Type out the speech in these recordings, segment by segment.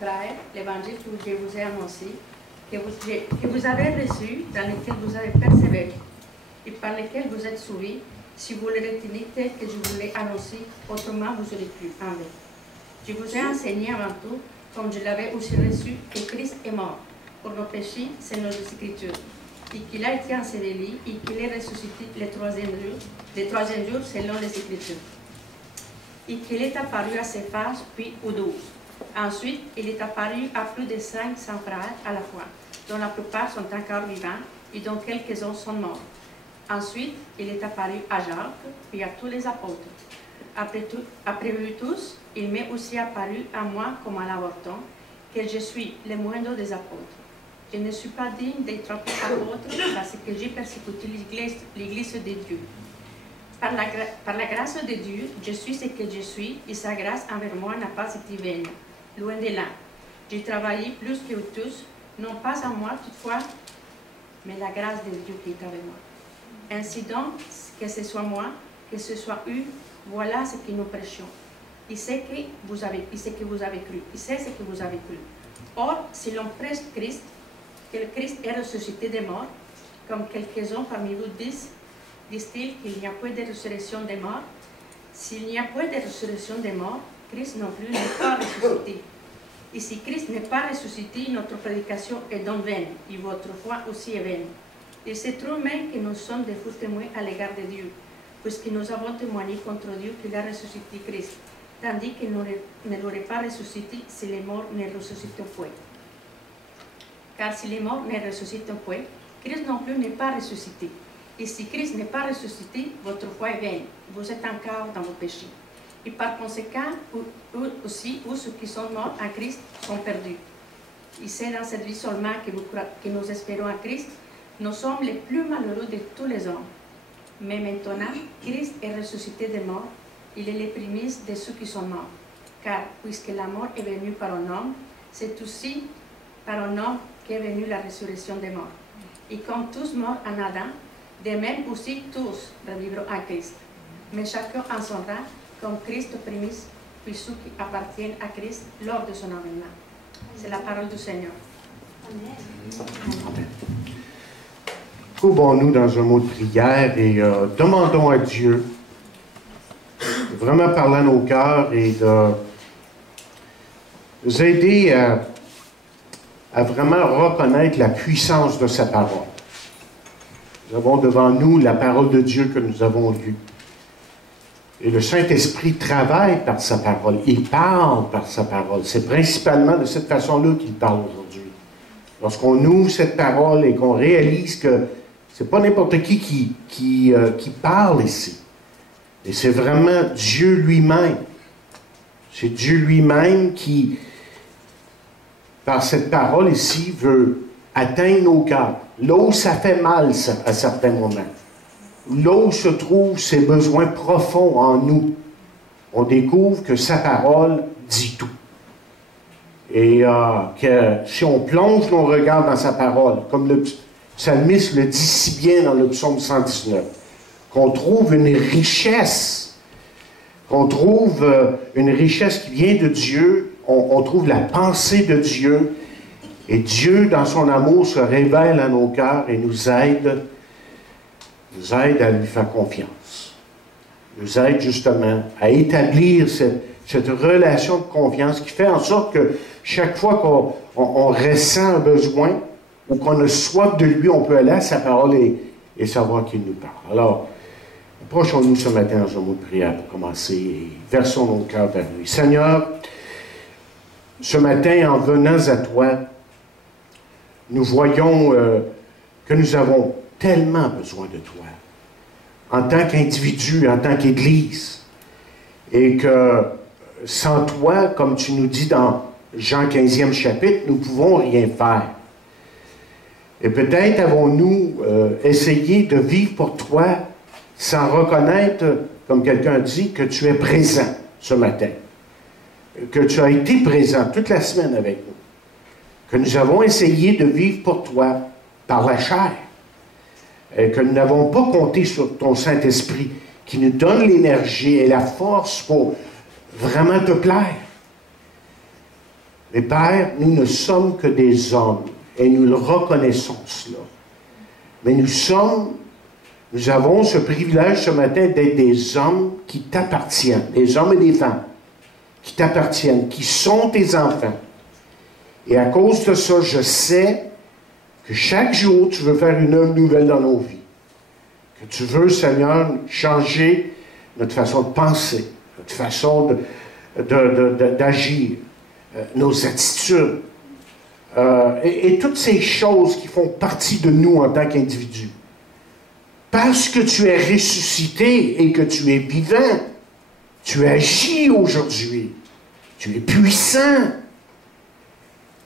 frères, l'évangile que je vous ai annoncé, que vous avez reçu, dans lequel vous avez persévéré, et par lequel vous êtes sauvés, si vous le retenez tel que je vous l'ai annoncé, autrement vous aurez cru en vain. Je vous ai enseigné avant tout, comme je l'avais aussi reçu, que Christ est mort pour nos péchés, c'est nos Écritures, et qu'il a été enseveli et qu'il est ressuscité le troisième jour selon les Écritures, et qu'il est apparu à ses phases, puis aux 12. Ensuite, il est apparu à plus de 500 frères à la fois, dont la plupart sont encore vivants et dont quelques-uns sont morts. Ensuite, il est apparu à Jacques, puis à tous les apôtres. Après eux tous, il m'est aussi apparu à moi comme à l'avorton, que je suis le moindre des apôtres. Je ne suis pas digne d'être appelé apôtre parce que j'ai persécuté l'Église de Dieu. Par la grâce de Dieu, je suis ce que je suis, et sa grâce envers moi n'a pas été vaine. Loin de là. J'ai travaillé plus que tous, non pas à moi toutefois, mais la grâce de Dieu qui est avec moi. Ainsi donc, que ce soit moi, que ce soit eux, voilà ce que nous prêchons. Et c'est ce que vous avez cru. Et c'est ce que vous avez cru. Or, si l'on prêche Christ, que le Christ est ressuscité des morts, comme quelques-uns parmi vous disent-ils qu'il n'y a pas de résurrection des morts, s'il n'y a pas de résurrection des morts, Christ non plus n'est pas ressuscité. Et si Christ n'est pas ressuscité, notre prédication est donc vaine, et votre foi aussi est vaine. Il se trouve même que nous sommes des faux témoins à l'égard de Dieu, puisque nous avons témoigné contre Dieu qu'il a ressuscité Christ, tandis qu'il ne l'aurait pas ressuscité si les morts ne ressuscitent point. Car si les morts ne ressuscitent point, Christ non plus n'est pas ressuscité. Et si Christ n'est pas ressuscité, votre foi est vaine, vous êtes encore dans vos péchés. Et par conséquent, eux aussi, ceux qui sont morts en Christ, sont perdus. Et c'est dans cette vie seulement que nous espérons en Christ. Nous sommes les plus malheureux de tous les hommes. Mais maintenant, Christ est ressuscité des morts. Il est les prémices de ceux qui sont morts. Car, puisque la mort est venue par un homme, c'est aussi par un homme qu'est venue la résurrection des morts. Et comme tous morts en Adam, de même aussi tous revivront en Christ. Mais chacun en son rang, comme Christ prémisse, puis ceux qui appartiennent à Christ lors de son avènement. C'est la parole du Seigneur. Amen. Courbons-nous dans un mot de prière et demandons à Dieu de vraiment parler à nos cœurs et de nous aider à vraiment reconnaître la puissance de sa parole. Nous avons devant nous la parole de Dieu que nous avons lue. Et le Saint-Esprit travaille par sa parole. Il parle par sa parole. C'est principalement de cette façon-là qu'il parle aujourd'hui. Lorsqu'on ouvre cette parole et qu'on réalise que c'est pas n'importe qui parle ici. Et c'est vraiment Dieu lui-même. C'est Dieu lui-même qui, par cette parole ici, veut atteindre nos cœurs. Là où ça fait mal ça, à certains moments. Là où se trouvent ces besoins profonds en nous, on découvre que sa parole dit tout. Et que si on plonge nos regards dans sa parole, comme le psalmiste le dit si bien dans le psaume 119, qu'on trouve une richesse qui vient de Dieu, on trouve la pensée de Dieu, et Dieu, dans son amour, se révèle à nos cœurs et nous aide à lui faire confiance. Nous aide justement à établir cette relation de confiance qui fait en sorte que chaque fois qu'on ressent un besoin ou qu'on a soif de lui, on peut aller à sa parole et savoir qu'il nous parle. Alors, approchons-nous ce matin dans un mot de prière pour commencer et versons nos cœurs vers lui. Seigneur, ce matin, en venant à toi, nous voyons que nous avons tellement besoin de toi, en tant qu'individu, en tant qu'Église, et que sans toi, comme tu nous dis dans Jean 15e chapitre, nous ne pouvons rien faire. Et peut-être avons-nous essayé de vivre pour toi sans reconnaître, comme quelqu'un dit, que tu es présent ce matin, que tu as été présent toute la semaine avec nous, que nous avons essayé de vivre pour toi par la chair, et que nous n'avons pas compté sur ton Saint-Esprit qui nous donne l'énergie et la force pour vraiment te plaire. Mais Père, nous ne sommes que des hommes, et nous le reconnaissons cela. Mais nous avons ce privilège ce matin d'être des hommes qui t'appartiennent, des hommes et des femmes qui t'appartiennent, qui sont tes enfants. Et à cause de ça, je sais que chaque jour, tu veux faire une œuvre nouvelle dans nos vies. Que tu veux, Seigneur, changer notre façon de penser, notre façon d'agir, nos attitudes, et toutes ces choses qui font partie de nous en tant qu'individus. Parce que tu es ressuscité et que tu es vivant, tu agis aujourd'hui. Tu es puissant.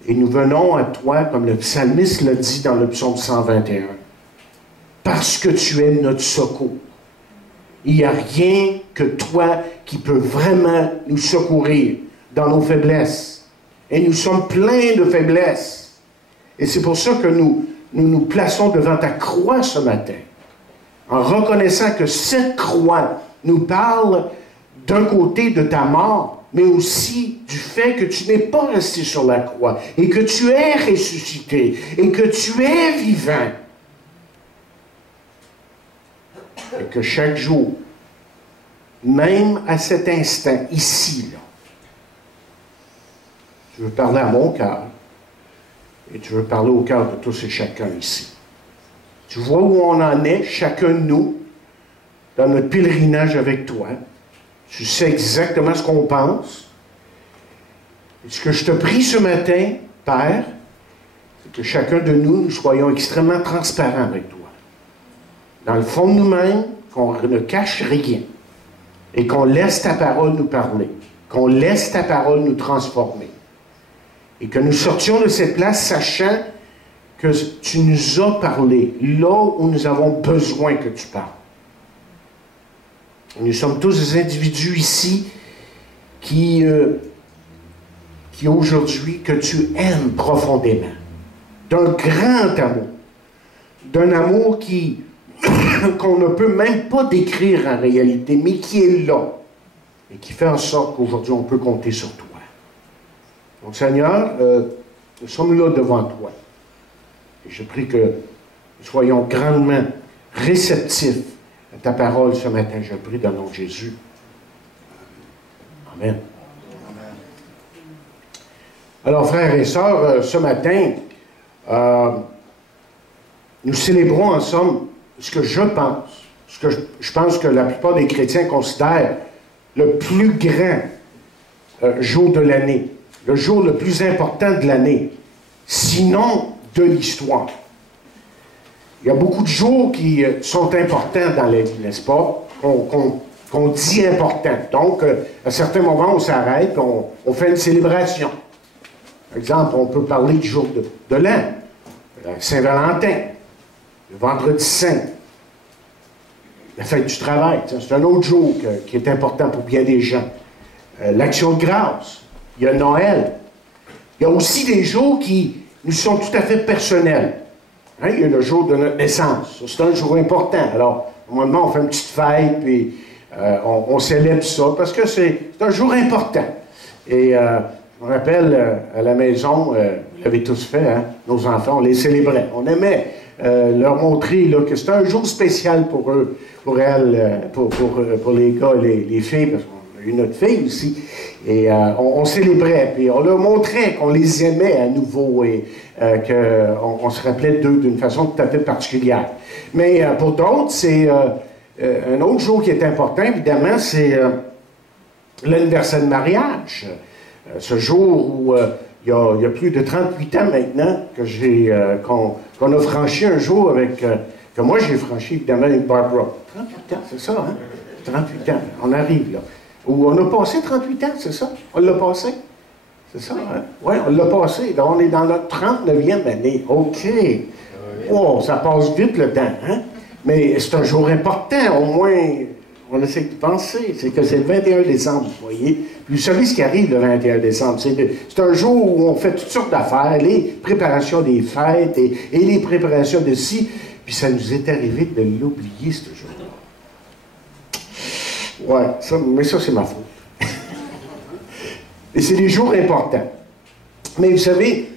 Et nous venons à toi, comme le psalmiste l'a dit dans le psaume 121, parce que tu es notre secours. Il n'y a rien que toi qui peut vraiment nous secourir dans nos faiblesses. Et nous sommes pleins de faiblesses. Et c'est pour ça que nous plaçons devant ta croix ce matin, en reconnaissant que cette croix nous parle d'un côté de ta mort, mais aussi du fait que tu n'es pas resté sur la croix, et que tu es ressuscité, et que tu es vivant. Et que chaque jour, même à cet instant, ici, là, tu veux parler à mon cœur, et tu veux parler au cœur de tous et chacun ici. Tu vois où on en est, chacun de nous, dans notre pèlerinage avec toi. Tu sais exactement ce qu'on pense. Et ce que je te prie ce matin, Père, c'est que chacun de nous, nous soyons extrêmement transparents avec toi. Dans le fond de nous-mêmes, qu'on ne cache rien. Et qu'on laisse ta parole nous parler. Qu'on laisse ta parole nous transformer. Et que nous sortions de cette place sachant que tu nous as parlé là où nous avons besoin que tu parles. Nous sommes tous des individus ici qui aujourd'hui, que tu aimes profondément. D'un grand amour. D'un amour qu'on ne peut même pas décrire en réalité, mais qui est là. Et qui fait en sorte qu'aujourd'hui, on peut compter sur toi. Donc, Seigneur, nous sommes là devant toi. Et je prie que nous soyons grandement réceptifs à ta parole ce matin. Je prie dans le nom de Jésus. Amen. Alors, frères et sœurs, ce matin, nous célébrons ensemble ce que je pense, ce que je pense que la plupart des chrétiens considèrent le plus grand jour de l'année, le jour le plus important de l'année, sinon de l'histoire. Il y a beaucoup de jours qui sont importants dans la vie, n'est-ce pas? Qu'on dit important. Donc, à certains moments, on s'arrête, on fait une célébration. Par exemple, on peut parler du jour de l'an, Saint-Valentin, le Vendredi Saint, la fête du travail. C'est un autre jour qui est important pour bien des gens. L'Action de grâce, il y a Noël. Il y a aussi des jours qui nous sont tout à fait personnels. Hein? Il y a le jour de notre naissance. C'est un jour important. Alors, au moment, on fait une petite fête, puis on célèbre ça, parce que c'est un jour important. Et je me rappelle, à la maison, vous l'avez tous fait, hein? Nos enfants, on les célébrait. On aimait leur montrer là, que c'était un jour spécial pour eux, pour elles, pour les gars et les filles, parce qu'on a eu notre fille aussi. Et on célébrait, puis on leur montrait qu'on les aimait à nouveau et qu'on se rappelait d'eux d'une façon tout à fait particulière. Mais pour d'autres, c'est un autre jour qui est important, évidemment, c'est l'anniversaire de mariage. Ce jour où il y a plus de 38 ans maintenant qu'on a franchi un jour que moi j'ai franchi évidemment avec Barbara. 38 ans, c'est ça, hein? 38 ans, on arrive là. Où on a passé 38 ans, c'est ça? On l'a passé? C'est ça, hein? Oui, on l'a passé. Donc, on est dans notre 39e année. OK. Oh, ça passe vite le temps, hein? Mais c'est un jour important, au moins, on essaie de penser. C'est que c'est le 21 décembre, vous voyez. Puis vous savez ce qui arrive le 21 décembre. C'est un jour où on fait toutes sortes d'affaires, les préparations des fêtes et les préparations de ci. Puis ça nous est arrivé de l'oublier, ce jour-là. Ouais, mais ça, c'est ma faute. Et c'est des jours importants. Mais vous savez,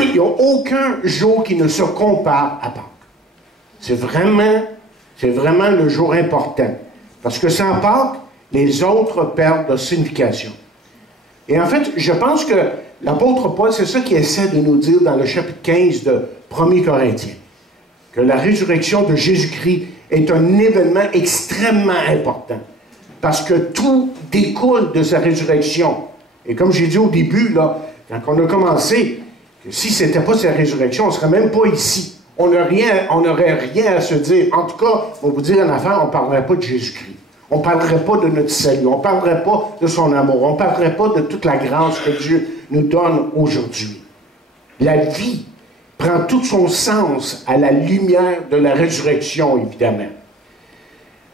il n'y a aucun jour qui ne se compare à Pâques. C'est vraiment le jour important. Parce que sans Pâques, les autres perdent de signification. Et en fait, je pense que l'apôtre Paul, c'est ça qu'il essaie de nous dire dans le chapitre 15 de 1er Corinthiens. Que la résurrection de Jésus-Christ est un événement extrêmement important. Parce que tout découle de sa résurrection. Et comme j'ai dit au début, là, quand on a commencé, que si ce n'était pas sa résurrection, on ne serait même pas ici. On n'aurait rien à se dire. En tout cas, on va vous dire une affaire, on ne parlerait pas de Jésus-Christ. On ne parlerait pas de notre salut. On ne parlerait pas de son amour. On ne parlerait pas de toute la grâce que Dieu nous donne aujourd'hui. La vie prend tout son sens à la lumière de la résurrection, évidemment.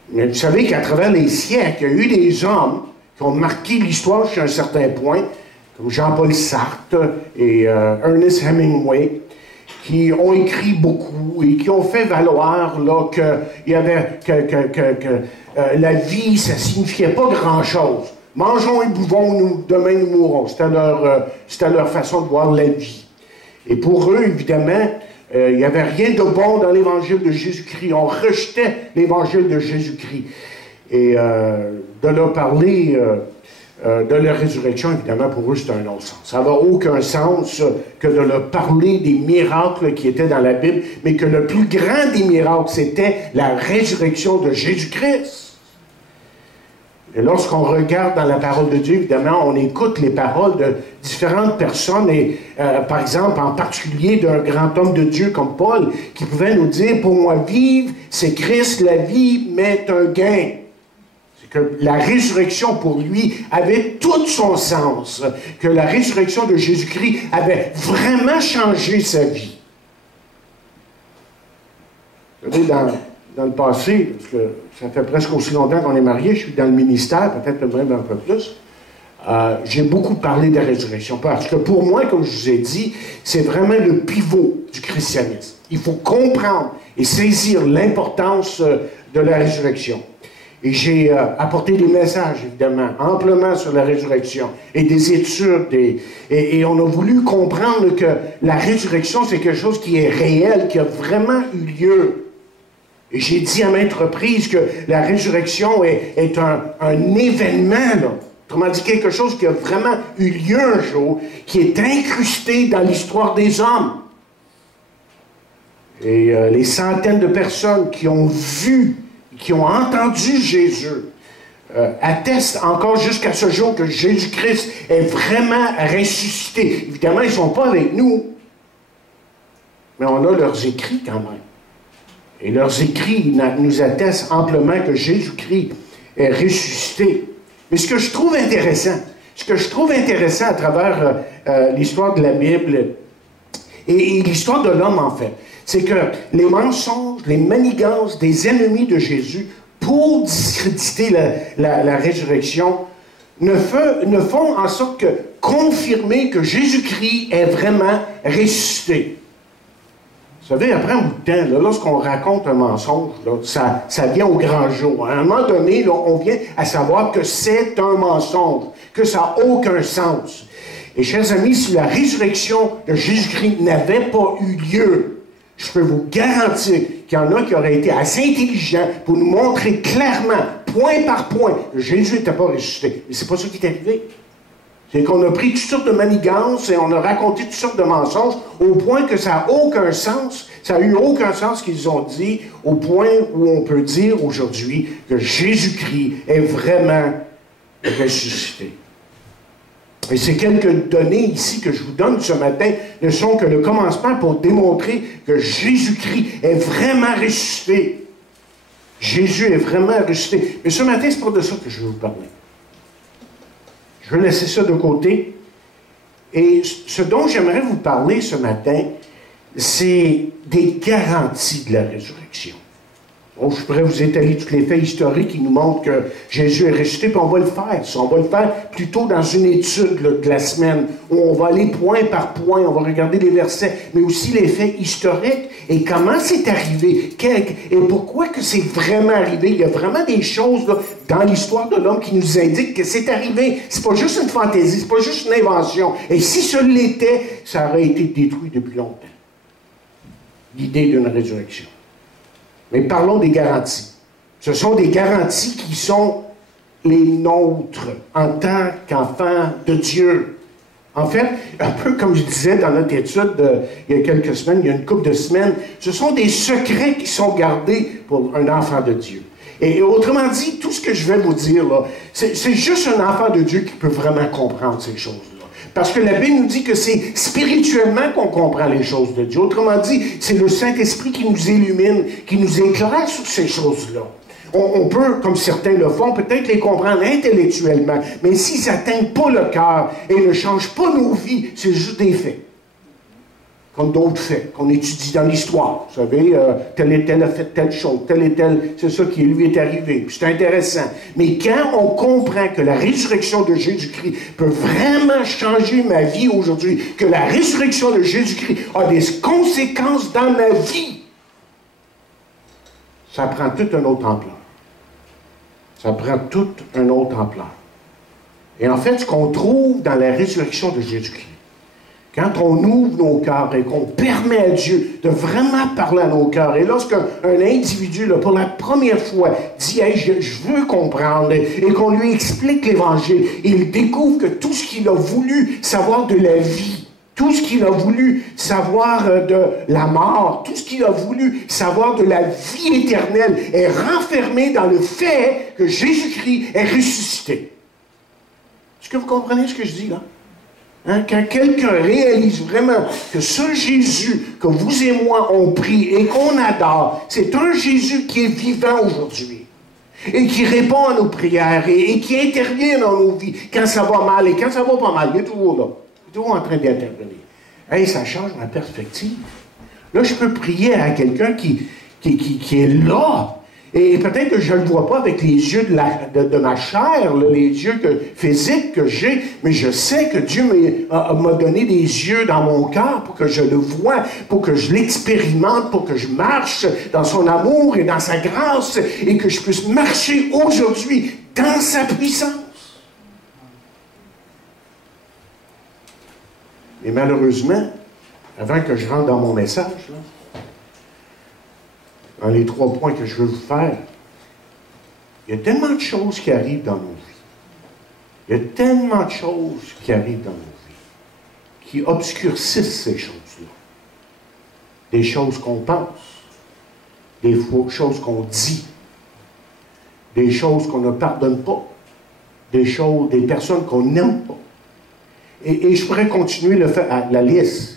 Mais vous savez qu'à travers les siècles, il y a eu des hommes qui ont marqué l'histoire jusqu'à un certain point, comme Jean-Paul Sartre et Ernest Hemingway, qui ont écrit beaucoup et qui ont fait valoir là, qu'il y avait la vie, ça ne signifiait pas grand-chose. Mangeons et buvons, nous, demain nous mourrons. C'était leur façon de voir la vie. Et pour eux, évidemment, il n'y avait rien de bon dans l'évangile de Jésus-Christ. On rejetait l'évangile de Jésus-Christ. Et de leur parler de la résurrection, évidemment, pour eux, c'est un non-sens. Ça n'avait aucun sens que de leur parler des miracles qui étaient dans la Bible, mais que le plus grand des miracles, c'était la résurrection de Jésus-Christ. Et lorsqu'on regarde dans la parole de Dieu, évidemment, on écoute les paroles de différentes personnes, et par exemple, en particulier d'un grand homme de Dieu comme Paul, qui pouvait nous dire, pour moi, vivre, c'est Christ, la vie m'est un gain. C'est que la résurrection pour lui avait tout son sens, que la résurrection de Jésus-Christ avait vraiment changé sa vie. Vous savez, dans le passé, parce que ça fait presque aussi longtemps qu'on est mariés, je suis dans le ministère, peut-être même un peu plus, j'ai beaucoup parlé de la résurrection, parce que pour moi, comme je vous ai dit, c'est vraiment le pivot du christianisme. Il faut comprendre et saisir l'importance de la résurrection. Et j'ai apporté des messages, évidemment, amplement sur la résurrection, et des études, et on a voulu comprendre que la résurrection, c'est quelque chose qui est réel, qui a vraiment eu lieu. Et j'ai dit à maintes reprises que la résurrection est un événement, là. Autrement dit, quelque chose qui a vraiment eu lieu un jour, qui est incrusté dans l'histoire des hommes. Et les centaines de personnes qui ont vu, qui ont entendu Jésus, attestent encore jusqu'à ce jour que Jésus-Christ est vraiment ressuscité. Évidemment, ils ne sont pas avec nous, mais on a leurs écrits quand même. Et leurs écrits nous attestent amplement que Jésus-Christ est ressuscité. Mais ce que je trouve intéressant à travers l'histoire de la Bible et l'histoire de l'homme, en fait, c'est que les mensonges, les manigances des ennemis de Jésus pour discréditer la résurrection ne font en sorte que confirmer que Jésus-Christ est vraiment ressuscité. Vous savez, après un bout de temps, là, lorsqu'on raconte un mensonge, là, ça vient au grand jour. À un moment donné, là, on vient à savoir que c'est un mensonge, que ça n'a aucun sens. Et chers amis, si la résurrection de Jésus-Christ n'avait pas eu lieu, je peux vous garantir qu'il y en a qui auraient été assez intelligents pour nous montrer clairement, point par point, que Jésus n'était pas ressuscité. Mais c'est pas ça qui est arrivé. C'est qu'on a pris toutes sortes de manigances et on a raconté toutes sortes de mensonges au point que ça n'a aucun sens. Ça n'a eu aucun sens qu'ils ont dit, au point où on peut dire aujourd'hui que Jésus-Christ est vraiment ressuscité. Et ces quelques données ici que je vous donne ce matin ne sont que le commencement pour démontrer que Jésus-Christ est vraiment ressuscité. Jésus est vraiment ressuscité. Mais ce matin, c'est pas de ça que je vais vous parler. Je vais laisser ça de côté. Et ce dont j'aimerais vous parler ce matin, c'est des garanties de la résurrection. Bon, je pourrais vous étaler tous les faits historiques qui nous montrent que Jésus est ressuscité, puis on va le faire. On va le faire plutôt dans une étude là, de la semaine, où on va aller point par point, on va regarder les versets, mais aussi les faits historiques, et comment c'est arrivé, et pourquoi que c'est vraiment arrivé. Il y a vraiment des choses là, dans l'histoire de l'homme qui nous indiquent que c'est arrivé. C'est pas juste une fantaisie, c'est pas juste une invention. Et si ce l'était, ça aurait été détruit depuis longtemps. L'idée d'une résurrection. Mais parlons des garanties. Ce sont des garanties qui sont les nôtres en tant qu'enfants de Dieu. En fait, un peu comme je disais dans notre étude il y a quelques semaines, il y a une couple de semaines, ce sont des secrets qui sont gardés pour un enfant de Dieu. Et autrement dit, tout ce que je vais vous dire, là, c'est juste un enfant de Dieu qui peut vraiment comprendre ces choses-là. Parce que la Bible nous dit que c'est spirituellement qu'on comprend les choses de Dieu. Autrement dit, c'est le Saint-Esprit qui nous illumine, qui nous éclaire sur ces choses-là. On peut, comme certains le font, peut-être les comprendre intellectuellement, mais s'ils n'atteignent pas le cœur et ne changent pas nos vies, c'est juste des faits. Comme d'autres faits qu'on étudie dans l'histoire. Vous savez, tel et tel a fait telle chose, tel et tel, c'est ça qui lui est arrivé. Puis c'est intéressant. Mais quand on comprend que la résurrection de Jésus-Christ peut vraiment changer ma vie aujourd'hui, que la résurrection de Jésus-Christ a des conséquences dans ma vie, ça prend toute une autre ampleur. Ça prend toute une autre ampleur. Et en fait, ce qu'on trouve dans la résurrection de Jésus-Christ, quand on ouvre nos cœurs et qu'on permet à Dieu de vraiment parler à nos cœurs, et lorsqu'un individu, là, pour la première fois, dit hey, « je veux comprendre » et qu'on lui explique l'Évangile, il découvre que tout ce qu'il a voulu savoir de la vie, tout ce qu'il a voulu savoir de la mort, tout ce qu'il a voulu savoir de la vie éternelle est renfermé dans le fait que Jésus-Christ est ressuscité. Est-ce que vous comprenez ce que je dis là? Hein, quand quelqu'un réalise vraiment que ce Jésus que vous et moi on prie et qu'on adore, c'est un Jésus qui est vivant aujourd'hui et qui répond à nos prières et qui intervient dans nos vies quand ça va mal et quand ça va pas mal, il est toujours là, il est toujours en train d'intervenir. Hey, ça change ma perspective. Là, je peux prier à quelqu'un qui est là. Et peut-être que je ne le vois pas avec les yeux de ma chair, là, les yeux physiques que j'ai, mais je sais que Dieu m'a donné des yeux dans mon cœur pour que je le voie, pour que je l'expérimente, pour que je marche dans son amour et dans sa grâce, et que je puisse marcher aujourd'hui dans sa puissance. Et malheureusement, avant que je rentre dans mon message, là, dans les 3 points que je veux vous faire, il y a tellement de choses qui arrivent dans nos vies. Il y a tellement de choses qui arrivent dans nos vies, qui obscurcissent ces choses-là. Des choses qu'on pense, des choses qu'on dit, des choses qu'on ne pardonne pas, des personnes qu'on n'aime pas. Et je pourrais continuer la liste.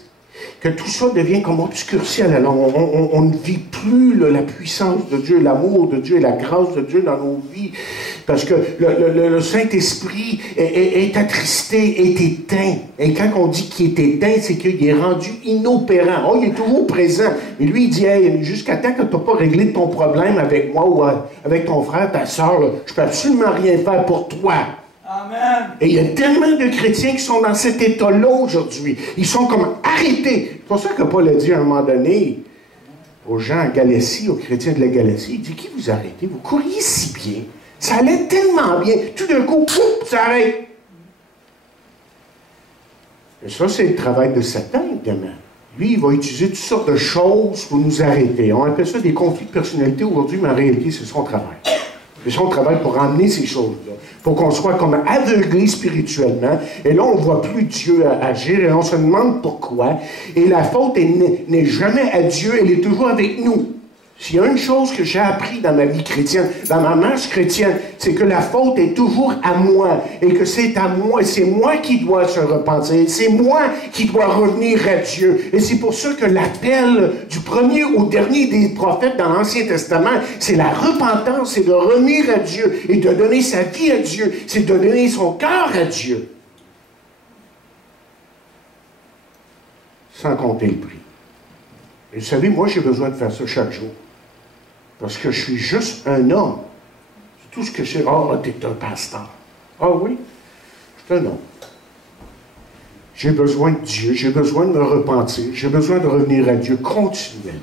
Que tout ça devient comme obscurci à la longue. On ne vit plus la puissance de Dieu, l'amour de Dieu et la grâce de Dieu dans nos vies. Parce que le Saint-Esprit est attristé, est éteint. Et quand on dit qu'il est éteint, c'est qu'il est rendu inopérant. Oh, il est toujours présent. Et lui, il dit, hey, jusqu'à temps que tu n'as pas réglé ton problème avec moi ou avec ton frère, ta soeur, là, je ne peux absolument rien faire pour toi. Amen. Et il y a tellement de chrétiens qui sont dans cet état-là aujourd'hui. Ils sont comme arrêtés. C'est pour ça que Paul a dit à un moment donné aux gens à Galatie, aux chrétiens de la Galatie, il dit, qui vous arrêtez? Vous couriez si bien. Ça allait tellement bien. Tout d'un coup, pouf, ça arrête. Et ça, c'est le travail de Satan, évidemment. Lui, il va utiliser toutes sortes de choses pour nous arrêter. On appelle ça des conflits de personnalité aujourd'hui, mais en réalité, c'est son travail. C'est son travail pour emmener ces choses-là. Pour qu'on soit comme aveuglé spirituellement. Et là, on ne voit plus Dieu agir et on se demande pourquoi. Et la faute n'est jamais à Dieu, elle est toujours avec nous. S'il y a une chose que j'ai appris dans ma vie chrétienne, dans ma marche chrétienne, c'est que la faute est toujours à moi. Et que c'est à moi, c'est moi qui dois se repentir. C'est moi qui dois revenir à Dieu. Et c'est pour ça que l'appel du premier au dernier des prophètes dans l'Ancien Testament, c'est la repentance, c'est de revenir à Dieu et de donner sa vie à Dieu. C'est de donner son cœur à Dieu. Sans compter le prix. Et vous savez, moi, j'ai besoin de faire ça chaque jour. Parce que je suis juste un homme. C'est tout ce que je sais. Ah, t'es un pasteur. Ah oui, je suis un homme. J'ai besoin de Dieu, j'ai besoin de me repentir, j'ai besoin de revenir à Dieu continuellement.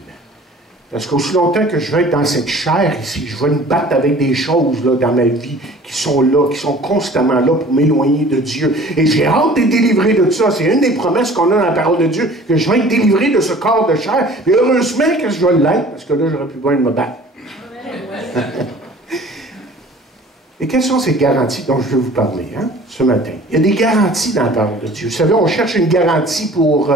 Parce qu'aussi longtemps que je vais être dans cette chair ici, je vais me battre avec des choses là, dans ma vie qui sont là, qui sont constamment là pour m'éloigner de Dieu. Et j'ai hâte d'être délivré de ça. C'est une des promesses qu'on a dans la parole de Dieu, que je vais être délivré de ce corps de chair. Et heureusement que je vais l'être, parce que là, j'aurais plus besoin de me battre. Et quelles sont ces garanties dont je vais vous parler ce matin? Il y a des garanties dans la parole de Dieu. Vous savez, on cherche une garantie pour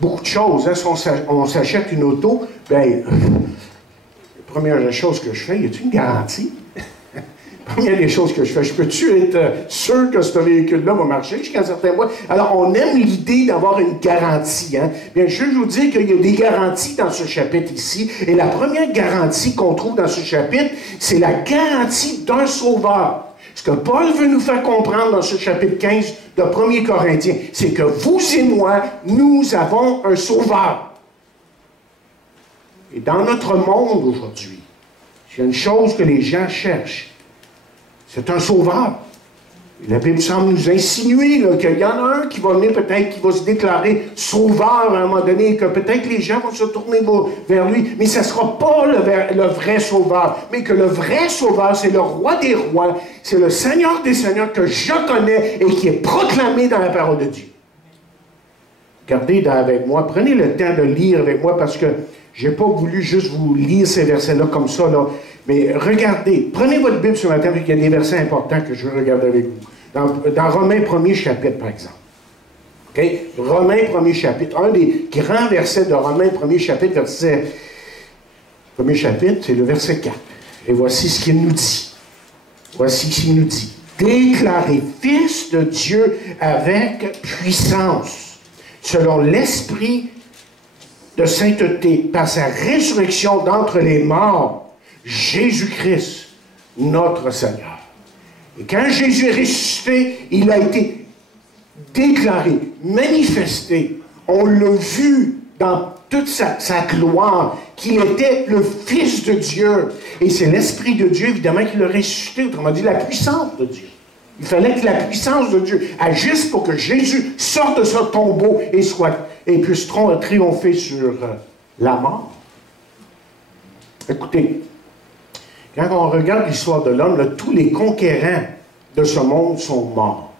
beaucoup de choses. Si on s'achète une auto, bien, la première des choses que je fais, y a-t-il une garantie? Première des choses que je fais, je peux-tu être sûr que ce véhicule-là va marcher jusqu'à un certain point? Alors, on aime l'idée d'avoir une garantie. Bien, je vais vous dire qu'il y a des garanties dans ce chapitre ici. Et la première garantie qu'on trouve dans ce chapitre, c'est la garantie d'un sauveur. Ce que Paul veut nous faire comprendre dans ce chapitre 15 de 1 Corinthiens, c'est que vous et moi, nous avons un sauveur. Et dans notre monde aujourd'hui, il y a une chose que les gens cherchent. C'est un sauveur. Et la Bible semble nous insinuer qu'il y en a un qui va venir peut-être, qui va se déclarer sauveur à un moment donné, et que peut-être les gens vont se tourner vers lui, mais ce ne sera pas le vrai sauveur, mais que le vrai sauveur, c'est le roi des rois, c'est le Seigneur des seigneurs que je connais et qui est proclamé dans la parole de Dieu. Regardez avec moi, prenez le temps de lire avec moi parce que je n'ai pas voulu juste vous lire ces versets-là comme ça, là. Mais regardez, prenez votre Bible ce matin, parce qu'il y a des versets importants que je veux regarder avec vous. Dans Romains 1er chapitre, par exemple. Okay? Romains 1er chapitre, un des grands versets de Romains 1er chapitre, premier chapitre, c'est le verset 4. Et voici ce qu'il nous dit. Voici ce qu'il nous dit. Déclaré fils de Dieu avec puissance, selon l'esprit de sainteté, par sa résurrection d'entre les morts, Jésus-Christ, notre Seigneur. Et quand Jésus est ressuscité, il a été déclaré, manifesté. On l'a vu dans toute sa gloire, qu'il était le Fils de Dieu. Et c'est l'Esprit de Dieu, évidemment, qui l'a ressuscité, autrement dit, la puissance de Dieu. Il fallait que la puissance de Dieu agisse pour que Jésus sorte de son tombeau et puisse triompher sur la mort. Écoutez, quand on regarde l'histoire de l'homme, tous les conquérants de ce monde sont morts.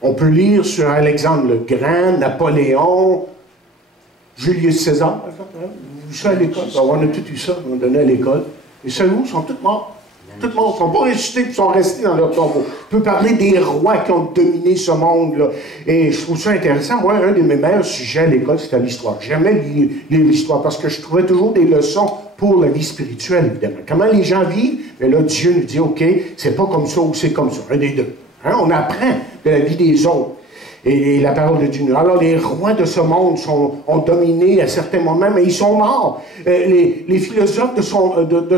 On peut lire sur Alexandre le Grand, Napoléon, Julius César, par exemple. Vous vu ça à l'école? On a tout eu ça, on donnait à l'école. Et ceux-là sont tous morts. Tous morts. Ils ne sont pas ressuscités, ils sont restés dans leur tombeau. On peut parler des rois qui ont dominé ce monde-là. Et je trouve ça intéressant. Moi, un de mes meilleurs sujets à l'école, c'était l'histoire. J'aimais lire l'histoire parce que je trouvais toujours des leçons pour la vie spirituelle, évidemment. Comment les gens vivent? Mais là, Dieu nous dit, OK, c'est pas comme ça ou c'est comme ça. Un des deux. Hein? On apprend de la vie des autres. Et la parole de Dieu. Alors, les rois de ce monde ont dominé à certains moments, mais ils sont morts. Les philosophes de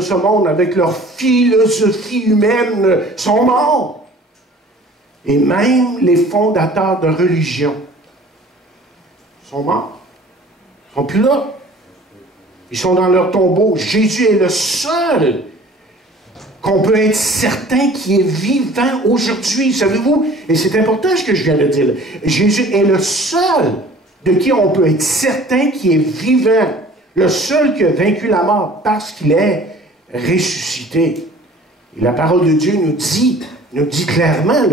ce monde, avec leur philosophie humaine, sont morts. Et même les fondateurs de religion sont morts. Ils ne sont plus là. Ils sont dans leur tombeau. Jésus est le seul qu'on peut être certain qui est vivant aujourd'hui. Savez-vous? Et c'est important ce que je viens de dire. Jésus est le seul de qui on peut être certain qui est vivant. Le seul qui a vaincu la mort parce qu'il est ressuscité. Et la parole de Dieu nous dit clairement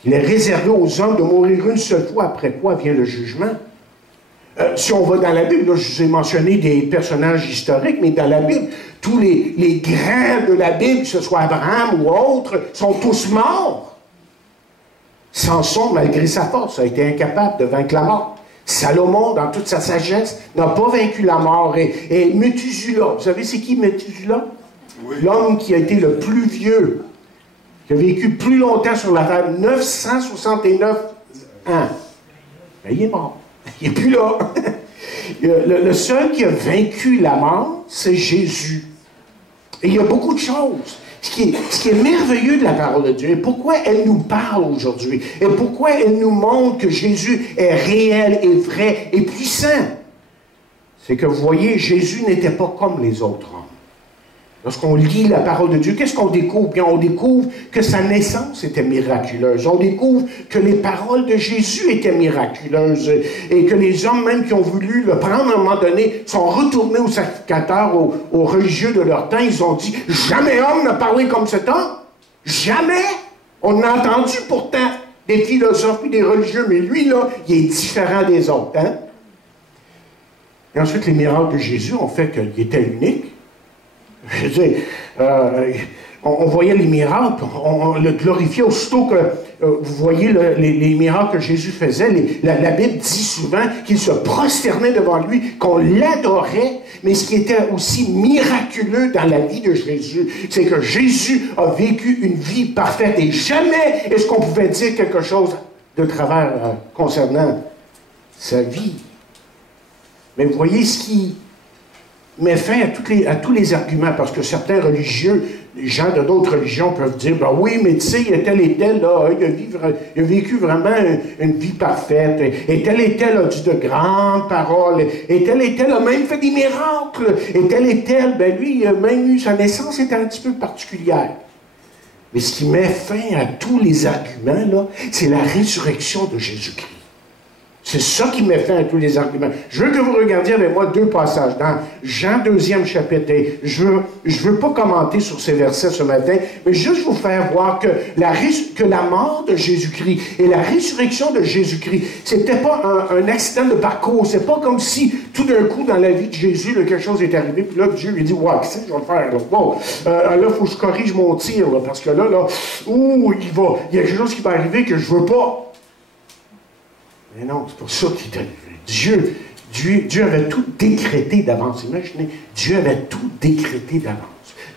qu'il est réservé aux hommes de mourir une seule fois, après quoi vient le jugement. Si on va dans la Bible, là, je vous ai mentionné des personnages historiques, mais dans la Bible, tous les grands de la Bible, que ce soit Abraham ou autres, sont tous morts. Samson, malgré sa force, a été incapable de vaincre la mort. Salomon, dans toute sa sagesse, n'a pas vaincu la mort. Et Méthusela, vous savez c'est qui Méthusela? Oui. L'homme qui a été le plus vieux, qui a vécu plus longtemps sur la terre, 969 ans. Ben, il est mort. Il n'est plus là. Le seul qui a vaincu la mort, c'est Jésus. Et il y a beaucoup de choses. Ce qui est merveilleux de la parole de Dieu, et pourquoi elle nous parle aujourd'hui, et pourquoi elle nous montre que Jésus est réel et vrai et puissant, c'est que vous voyez, Jésus n'était pas comme les autres hommes. Lorsqu'on lit la parole de Dieu, qu'est-ce qu'on découvre? Bien, on découvre que sa naissance était miraculeuse. On découvre que les paroles de Jésus étaient miraculeuses et que les hommes même qui ont voulu le prendre à un moment donné sont retournés aux sacrificateurs, aux religieux de leur temps. Ils ont dit, jamais homme n'a parlé comme cet homme. Jamais! On a entendu pourtant des philosophes et des religieux, mais lui, là, il est différent des autres. Hein? Et ensuite, les miracles de Jésus ont fait qu'il était unique. Je veux dire, on voyait les miracles, on le glorifiait aussitôt que vous voyez les miracles que Jésus faisait. La Bible dit souvent qu'il se prosternait devant lui, qu'on l'adorait, mais ce qui était aussi miraculeux dans la vie de Jésus, c'est que Jésus a vécu une vie parfaite et jamais est-ce qu'on pouvait dire quelque chose de travers concernant sa vie. Mais vous voyez ce qui met fin à tous les arguments, parce que certains religieux, les gens de d'autres religions peuvent dire, ben oui, mais tu sais, tel et tel, là, il a vécu vraiment une vie parfaite, et tel a dit de grandes paroles, et tel a même fait des miracles, et tel, ben lui, il a même eu sa naissance était un petit peu particulière. Mais ce qui met fin à tous les arguments, là, c'est la résurrection de Jésus-Christ. C'est ça qui met fin à tous les arguments. Je veux que vous regardiez avec moi 2 passages. Dans Jean 2e chapitre, je veux pas commenter sur ces versets ce matin, mais juste vous faire voir que la mort de Jésus-Christ et la résurrection de Jésus-Christ, c'était pas un accident de parcours. C'est pas comme si, tout d'un coup, dans la vie de Jésus, là, quelque chose est arrivé, puis là, Dieu lui dit, « Ouais, qu'est-ce que je vais le faire? Là? Bon, là, il faut que je corrige mon tir, là, parce que là, il y a quelque chose qui va arriver que je veux pas. » Mais non, c'est pour ça qu'il est arrivé. Dieu avait tout décrété d'avance. Imaginez, Dieu avait tout décrété d'avance.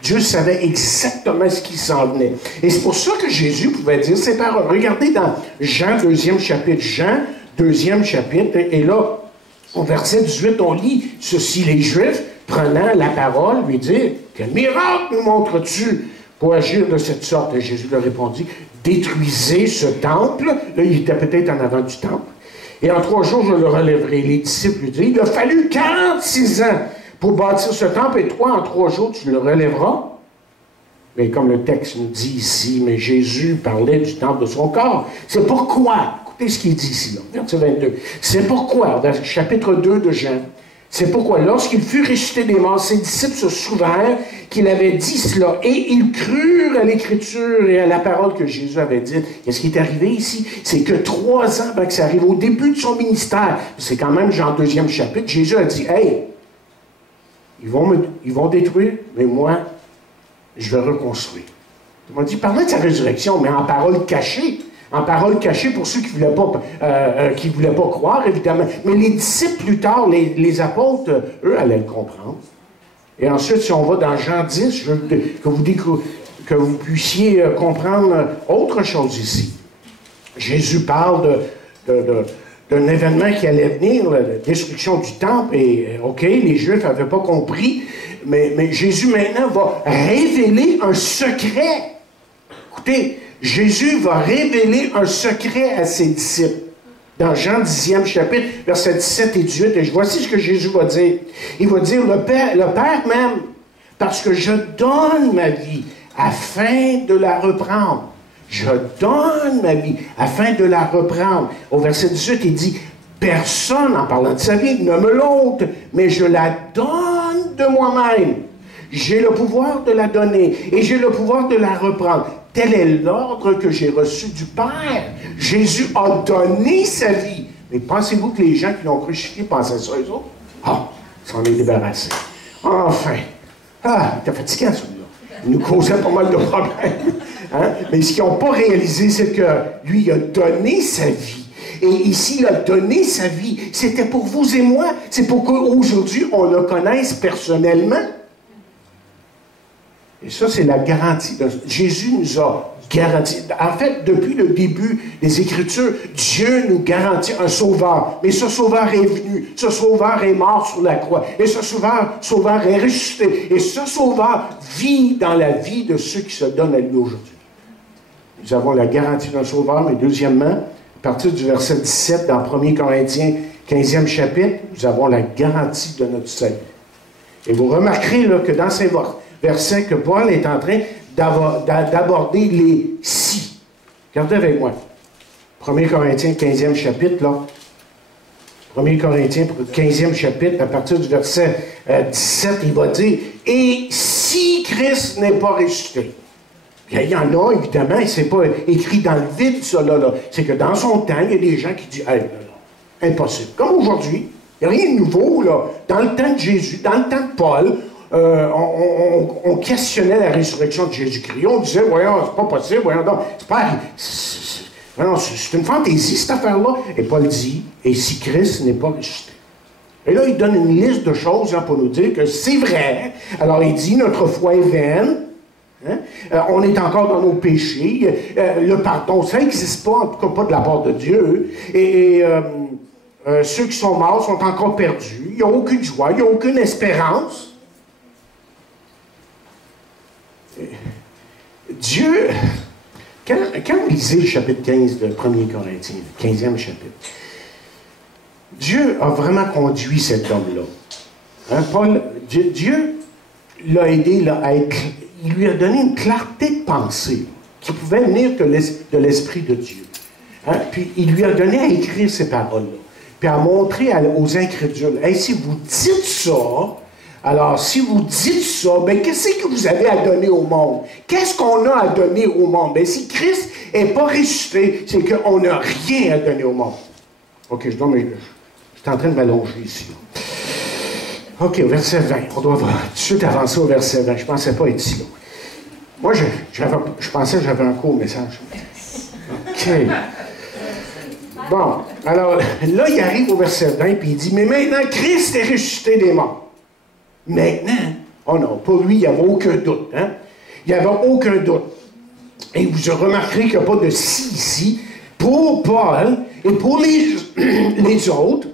Dieu savait exactement ce qui s'en venait. Et c'est pour ça que Jésus pouvait dire ces paroles. Regardez dans Jean 2e chapitre. Jean 2e chapitre. Et là, au verset 18, on lit ceci. Les Juifs, prenant la parole, lui disent, « Quel miracle nous montres-tu pour agir de cette sorte? » Et Jésus leur répondit, « Détruisez ce temple. » Là, il était peut-être en avant du temple. Et en 3 jours, je le relèverai. Les disciples lui disent, il a fallu 46 ans pour bâtir ce temple, et toi, en 3 jours, tu le relèveras. Mais comme le texte nous dit ici, mais Jésus parlait du temple de son corps. C'est pourquoi, écoutez ce qu'il dit ici, là, verset 22. C'est pourquoi, dans le chapitre 2 de Jean, c'est pourquoi, lorsqu'il fut ressuscité des morts, ses disciples se souvinrent qu'il avait dit cela, et ils crurent à l'Écriture et à la parole que Jésus avait dite. Et ce qui est arrivé ici, c'est que 3 ans avant que ça arrive, au début de son ministère, c'est quand même Jean 2e chapitre, Jésus a dit, « Hey, ils vont détruire, mais moi, je vais reconstruire. » Il m'a dit, parlait de sa résurrection, mais en parole cachée. En parole cachée pour ceux qui ne voulaient pas croire, évidemment. Mais les disciples, plus tard, les apôtres, eux, allaient le comprendre. Et ensuite, si on va dans Jean 10, je veux que vous puissiez comprendre autre chose ici. Jésus parle d'un événement qui allait venir, la destruction du temple, et OK, les Juifs n'avaient pas compris, mais Jésus maintenant va révéler un secret. Écoutez, Jésus va révéler un secret à ses disciples. Dans Jean 10e chapitre, versets 17 et 18, et voici ce que Jésus va dire. Il va dire, le Père même, parce que je donne ma vie afin de la reprendre. Je donne ma vie afin de la reprendre. Au verset 18, il dit, personne, en parlant de sa vie, ne me l'ôte, mais je la donne de moi-même. J'ai le pouvoir de la donner et j'ai le pouvoir de la reprendre. Tel est l'ordre que j'ai reçu du Père. Jésus a donné sa vie. Mais pensez-vous que les gens qui l'ont crucifié pensaient ça, eux autres? Ah, s'en est débarrassé. Enfin. Ah, il était fatiguant, celui-là. Il nous causait pas mal de problèmes. Hein? Mais ce qu'ils n'ont pas réalisé, c'est que lui, il a donné sa vie. Et ici, il a donné sa vie. C'était pour vous et moi. C'est pour qu'aujourd'hui, on le connaisse personnellement. Et ça, c'est la garantie. Jésus nous a garanti. En fait, depuis le début des Écritures, Dieu nous garantit un sauveur. Mais ce sauveur est venu. Ce sauveur est mort sur la croix. Et ce sauveur est ressuscité. Et ce sauveur vit dans la vie de ceux qui se donnent à lui aujourd'hui. Nous avons la garantie d'un sauveur, mais deuxièmement, à partir du verset 17 dans 1 Corinthiens 15e chapitre, nous avons la garantie de notre salut. Et vous remarquerez là, que dans ces versets que Paul est en train d'aborder les si. Regardez avec moi. 1 Corinthiens, 15e chapitre, là. 1 Corinthiens, 15e chapitre, à partir du verset 17, il va dire « Et si Christ n'est pas ressuscité ». Bien, il y en a, évidemment, et c'est pas écrit dans le vide, ça, là. C'est que dans son temps, il y a des gens qui disent hey, là, impossible. Comme aujourd'hui, il n'y a rien de nouveau, là. Dans le temps de Jésus, dans le temps de Paul, on questionnait la résurrection de Jésus-Christ. On disait, voyons, c'est pas possible, voyons donc, c'est une fantaisie, cette affaire-là. Et Paul dit, et si Christ n'est pas ressuscité. Et là, il donne une liste de choses hein, pour nous dire que c'est vrai. Alors, il dit, notre foi est vaine. Hein? On est encore dans nos péchés. Le pardon, ça n'existe pas, en tout cas pas de la part de Dieu. Et ceux qui sont morts sont encore perdus. Il n'y a aucune joie, il n'y a aucune espérance. Dieu, quand vous lisez le chapitre 15 de 1 Corinthiens, le 15e chapitre, Dieu a vraiment conduit cet homme-là. Hein, Paul, Dieu l'a aidé là, à être... Il lui a donné une clarté de pensée qui pouvait venir de l'Esprit de Dieu. Hein? Puis il lui a donné à écrire ces paroles-là, puis à montrer aux incrédules, hey, si vous dites ça, alors si vous dites ça, bien, qu'est-ce que vous avez à donner au monde? Qu'est-ce qu'on a à donner au monde? Bien, si Christ n'est pas ressuscité, c'est qu'on n'a rien à donner au monde. OK, je suis en train de m'allonger ici. OK, au verset 20. On doit tout de suite avancer au verset 20. Je ne pensais pas être ici. Là. Moi, je pensais que j'avais un court message. OK. Bon, alors, là, il arrive au verset 20, puis il dit, mais maintenant, Christ est ressuscité des morts. Maintenant, oh non, pour lui, il n'y avait aucun doute. Hein? Il n'y avait aucun doute. Et vous remarquerez qu'il n'y a pas de si ici. Pour Paul et pour les autres,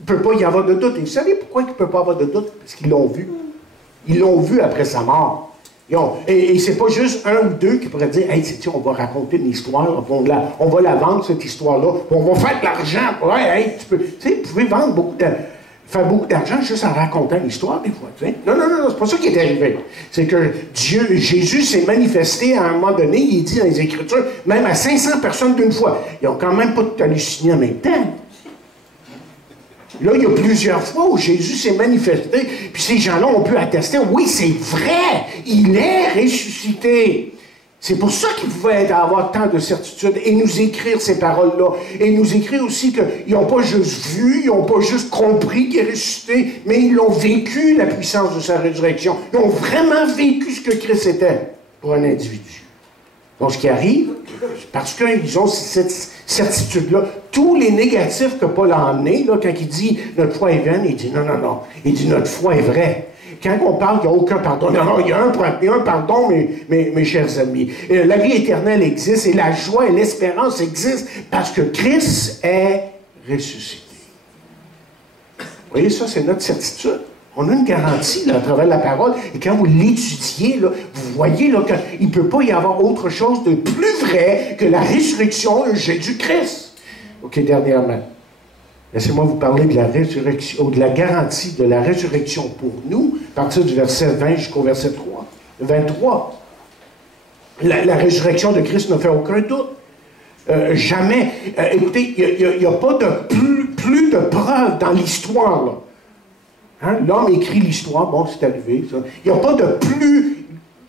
il ne peut pas y avoir de doute. Et vous savez pourquoi il ne peut pas avoir de doute? Parce qu'ils l'ont vu. Ils l'ont vu après sa mort. Et c'est pas juste un ou deux qui pourraient dire « Hey, sais-tu, on va raconter une histoire, on va la vendre, cette histoire-là, on va faire de l'argent. Ouais, hey, vous pouvez vendre faire beaucoup d'argent juste en racontant l'histoire, des fois. T'sais. Non, c'est pas ça qui est arrivé. C'est que Jésus s'est manifesté à un moment donné, il est dit dans les Écritures, même à 500 personnes d'une fois. Ils n'ont quand même pas tout halluciné en même temps. Là, il y a plusieurs fois où Jésus s'est manifesté, puis ces gens-là ont pu attester, oui, c'est vrai, il est ressuscité. C'est pour ça qu'ils pouvaient avoir tant de certitude et nous écrire ces paroles-là. Et nous écrire aussi qu'ils n'ont pas juste vu, ils n'ont pas juste compris qu'il est ressuscité, mais ils l'ont vécu, la puissance de sa résurrection. Ils ont vraiment vécu ce que Christ était pour un individu. Donc, ce qui arrive, parce qu'ils ont cette certitude-là, tous les négatifs que Paul a emmenés, là, quand il dit « notre foi est vaine », il dit « non ». Il dit « notre foi est vraie ». Quand on parle qu'il n'y a aucun pardon, non, il y a un pardon, mes chers amis. La vie éternelle existe et la joie et l'espérance existent parce que Christ est ressuscité. Vous voyez, ça, c'est notre certitude. On a une garantie là, à travers la parole. Et quand vous l'étudiez, là, vous voyez là, qu'il ne peut pas y avoir autre chose de plus vrai que la résurrection de Jésus-Christ. OK, dernièrement. Laissez-moi vous parler de la résurrection, ou de la garantie de la résurrection pour nous, à partir du verset 20 jusqu'au verset 23. La résurrection de Christ ne fait aucun doute. Jamais. Écoutez, il n'y a pas de plus de preuves dans l'histoire, là. Hein? L'homme écrit l'histoire, bon, c'est arrivé, ça. Il n'y a pas de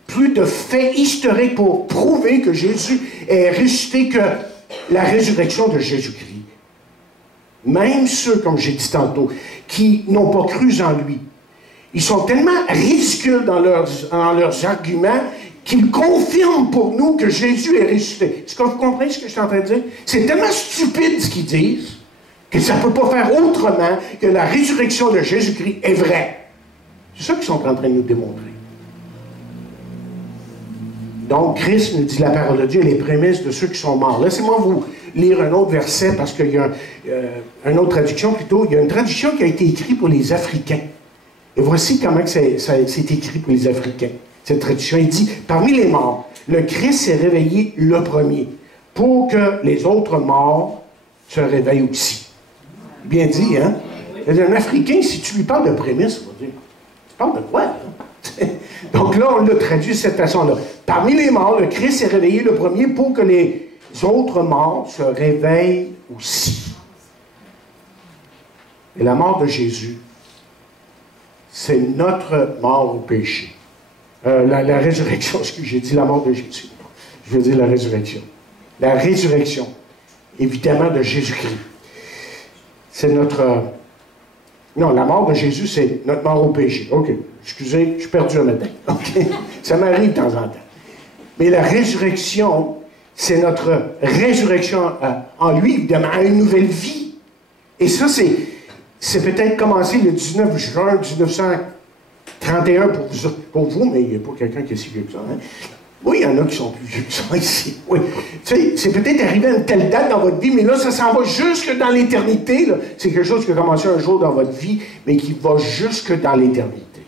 plus de faits historiques pour prouver que Jésus est ressuscité que la résurrection de Jésus-Christ. Même ceux, comme j'ai dit tantôt, qui n'ont pas cru en lui, ils sont tellement ridicules dans leurs arguments qu'ils confirment pour nous que Jésus est ressuscité. Est-ce que vous comprenez ce que je suis en train de dire? C'est tellement stupide ce qu'ils disent que ça ne peut pas faire autrement que la résurrection de Jésus-Christ est vraie. C'est ça qu'ils sont en train de nous démontrer. Donc, Christ nous dit la parole de Dieu, les prémices de ceux qui sont morts. Laissez-moi vous lire un autre verset, parce qu'il y a une autre traduction plutôt. Il y a une traduction qui a été écrite pour les Africains. Et voici comment c'est écrit pour les Africains. Cette traduction, il dit, parmi les morts, le Christ s'est réveillé le premier, pour que les autres morts se réveillent aussi. Bien dit, hein? Un Africain, si tu lui parles de prémisse, il va dire, tu parles de quoi, là? Donc là, on l'a traduit de cette façon-là. Parmi les morts, le Christ s'est réveillé le premier pour que les autres morts se réveillent aussi. Et la mort de Jésus, c'est notre mort au péché. La résurrection, excusez, j'ai dit la mort de Jésus. Je veux dire la résurrection. La résurrection, évidemment, de Jésus-Christ. C'est notre... Non, la mort de Jésus, c'est notre mort au péché. OK. Excusez, je suis perdu un matin. OK. Ça m'arrive de temps en temps. Mais la résurrection, c'est notre résurrection en lui, évidemment, à une nouvelle vie. Et ça, c'est peut-être commencé le 19 juin 1931 pour vous, mais il n'y a pas quelqu'un qui est si vieux que ça. Hein? Oui, il y en a qui sont plus vieux que ça ici. Oui. Tu sais, c'est peut-être arrivé à une telle date dans votre vie, mais là, ça s'en va jusque dans l'éternité. C'est quelque chose qui a commencé un jour dans votre vie, mais qui va jusque dans l'éternité.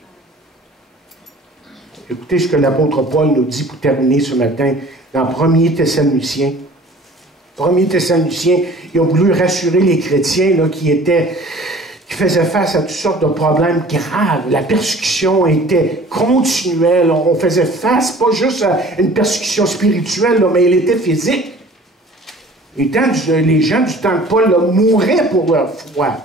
Écoutez ce que l'apôtre Paul nous dit pour terminer ce matin dans 1er Thessaloniciens. 1er Thessaloniciens, il a voulu rassurer les chrétiens là, qui faisaient face à toutes sortes de problèmes graves. La persécution était continuelle. On faisait face, pas juste à une persécution spirituelle, là, mais elle était physique. Les gens du temps de Paul là, mouraient pour leur foi.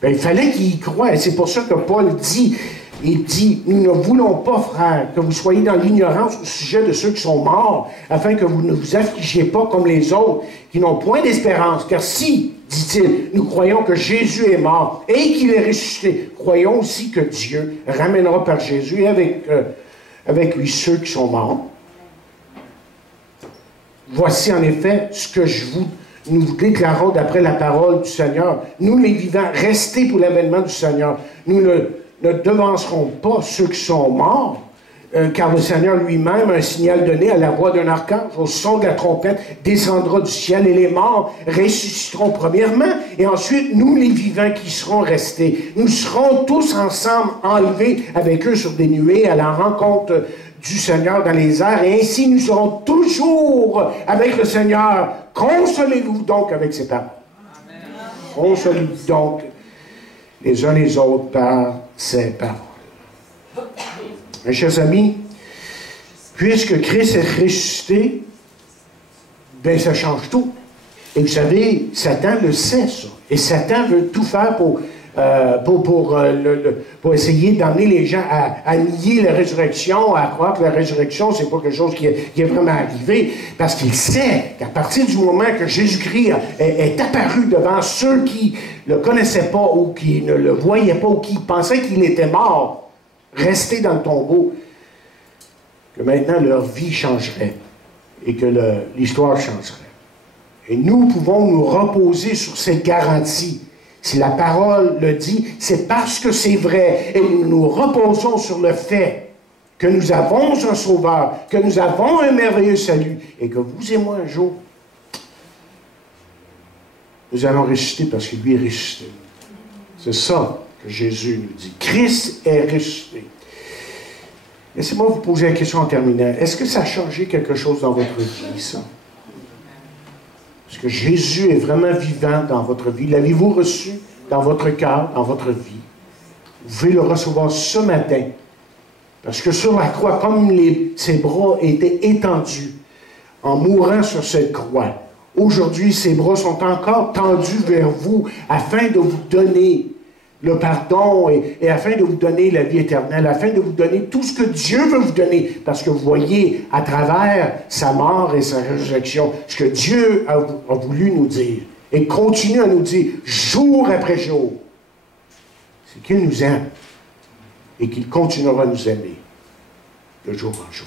Bien, il fallait qu'ils y croient. Et c'est pour ça que Paul dit, il dit, nous ne voulons pas, frères, que vous soyez dans l'ignorance au sujet de ceux qui sont morts, afin que vous ne vous affligiez pas comme les autres, qui n'ont point d'espérance. Car si, dit-il, nous croyons que Jésus est mort et qu'il est ressuscité, croyons aussi que Dieu ramènera par Jésus et avec lui ceux qui sont morts. Voici en effet ce que nous vous déclarons d'après la parole du Seigneur. Nous les vivants, restez pour l'avènement du Seigneur. Nous ne devancerons pas ceux qui sont morts, car le Seigneur lui-même, un signal donné à la voix d'un archange, au son de la trompette, descendra du ciel, et les morts ressusciteront premièrement, et ensuite, nous les vivants qui serons restés, nous serons tous ensemble enlevés avec eux sur des nuées à la rencontre du Seigneur dans les airs, et ainsi nous serons toujours avec le Seigneur. Consolez-vous donc avec ces paroles. Consolez-vous donc les uns les autres par ces paroles. Mes chers amis, puisque Christ est ressuscité, bien ça change tout. Et vous savez, Satan le sait, ça. Et Satan veut tout faire pour essayer d'emmener les gens à nier la résurrection, à croire que la résurrection, c'est pas quelque chose qui est vraiment arrivé, parce qu'il sait qu'à partir du moment que Jésus-Christ est apparu devant ceux qui ne le connaissaient pas, ou qui ne le voyaient pas, ou qui pensaient qu'il était mort, resté dans le tombeau, que maintenant leur vie changerait, et que l'histoire changerait. Et nous pouvons nous reposer sur cette garantie. Si la parole le dit, c'est parce que c'est vrai. Et nous nous reposons sur le fait que nous avons un sauveur, que nous avons un merveilleux salut, et que vous et moi, un jour, nous allons ressusciter parce que lui est ressuscité. C'est ça que Jésus nous dit. Christ est ressuscité. Laissez-moi vous poser la question en terminant. Est-ce que ça a changé quelque chose dans votre vie, ça? Est-ce que Jésus est vraiment vivant dans votre vie? L'avez-vous reçu dans votre cœur, dans votre vie? Vous pouvez le recevoir ce matin. Parce que sur la croix, comme ses bras étaient étendus en mourant sur cette croix, aujourd'hui, ses bras sont encore tendus vers vous afin de vous donner le pardon et afin de vous donner la vie éternelle, afin de vous donner tout ce que Dieu veut vous donner. Parce que vous voyez, à travers sa mort et sa résurrection, ce que Dieu a voulu nous dire et continue à nous dire jour après jour, c'est qu'il nous aime et qu'il continuera à nous aimer de jour en jour.